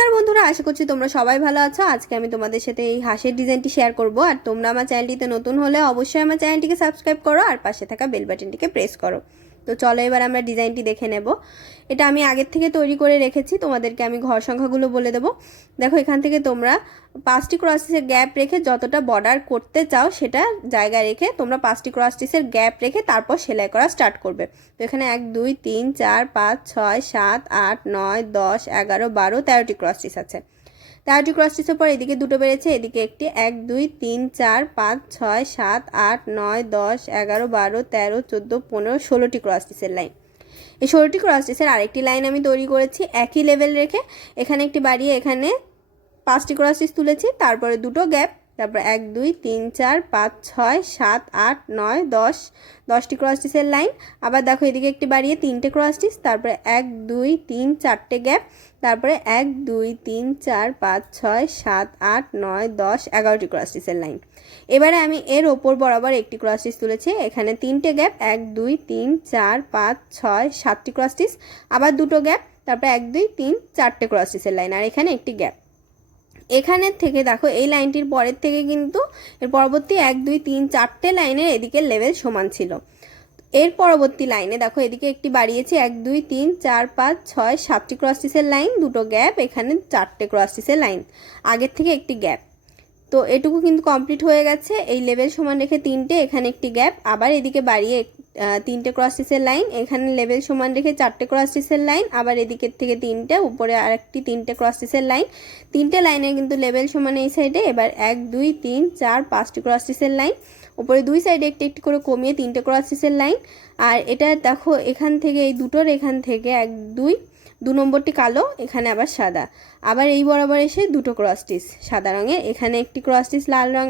নমস্কার বন্ধুরা, আশা করছি তোমরা সবাই ভালো আছো। আজকে আমি তোমাদের সাথে এই হাঁসের ডিজাইনটি শেয়ার করব। আর তোমরা আমার চ্যানেলটিতে নতুন হলে অবশ্যই আমার চ্যানেলটিকে সাবস্ক্রাইব করো আর পাশে থাকা বেল বাটনটিকে প্রেস করো। তো চলো এবার আমরা ডিজাইনটি দেখে নেব। এটা আমি আগের থেকে তৈরি করে রেখেছি, তোমাদেরকে আমি ঘর সংখ্যাগুলো বলে দেবো। দেখো, এখান থেকে তোমরা 5টি ক্রসটিসের গ্যাপ রেখে যতটা বর্ডার করতে চাও সেটা জায়গা রেখে তোমরা 5টি ক্রসটিসের গ্যাপ রেখে তারপর সেলাই করা স্টার্ট করবে। তো এখানে 1 2 3 4 5 6 7 8 9 10 11 12 13টি ক্রসটিস আছে। 13টি ক্রসটিসের পর এদিকে দুটো বেড়েছে, এদিকে একটি। 1 2 3 4 5 6 7 8 9 10 11 12 13 14 15 16টি ক্রসটিসের লাইন। এই 16টি ক্রসটিসের আরেকটি লাইন আমি তৈরি করেছি একই লেভেল রেখে। এখানে একটি বাড়িয়ে এখানে 5টি ক্রসটিস তুলেছি, তারপরে দুটো গ্যাপ, তারপর 1 2 3 4 5 6 7 8 9 10 10টি ক্রসটিসের লাইন। আবার দেখো, এদিকে একটি বাড়িয়ে 3টে ক্রসটিস, তারপরে 1 2 3 4টে গ্যাপ, তারপরে 1 2 3 4 5 6 7 8 9 10 11টি ক্রসটিসের লাইন। এবারে আমি এর ওপর বরাবর একটি ক্রসটিস তুলেছি, এখানে 3টে গ্যাপ, 1 2 3 4 5 6 7টি ক্রসটিস, আবার দুটো গ্যাপ, তারপর 1 2 3 4টে ক্রসটিসের লাইন, আর এখানে একটি গ্যাপ। এখানের থেকে দেখো, এই লাইনটির পরের থেকে কিন্তু এর পরবর্তী 1 2 3 4টে লাইনের এদিকে লেভেল সমান ছিল। এর পরবর্তী লাইনে দেখো, এদিকে একটি বাড়িয়েছি 1 2 3 4 5 6 7টি ক্রসটিসের লাইন, দুটো গ্যাপ, এখানে 4টে ক্রসটিসের লাইন, আগের থেকে একটি গ্যাপ। তো এটুকু কিন্তু কমপ্লিট হয়ে গেছে। এই লেভেল সমান রেখে 3টে, এখানে একটি গ্যাপ, আবার এদিকে বাড়িয়ে 3টে ক্রসটিসের লাইন, এখানে লেভেল সমান রেখে 4টে ক্রসটিসের লাইন, আবার এদিকের থেকে 3টে, উপরে আরেকটি 3টে ক্রসটিসের লাইন। 3টে লাইনের কিন্তু লেভেল সমান এই সাইডে। এবার 1 2 3 4 5টি ক্রসটিসের লাইন, উপরে দুই সাইডে একটি একটি করে কমিয়ে 3টে ক্রসটিসের লাইন। আর এটা দেখো, এখান থেকে এই দুটোর এখান থেকে 1 2 নম্বরটি কালো, এখানে আবার সাদা, আবার এই বরাবর এসে দুটো ক্রসটিস সাদা রঙের, এখানে একটি ক্রসটিস লাল রং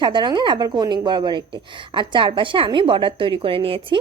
সাদা রঙের, আবার কৌণিক বরাবর একটি, আর চারপাশে আমি বর্ডার তৈরি করে নিয়েছি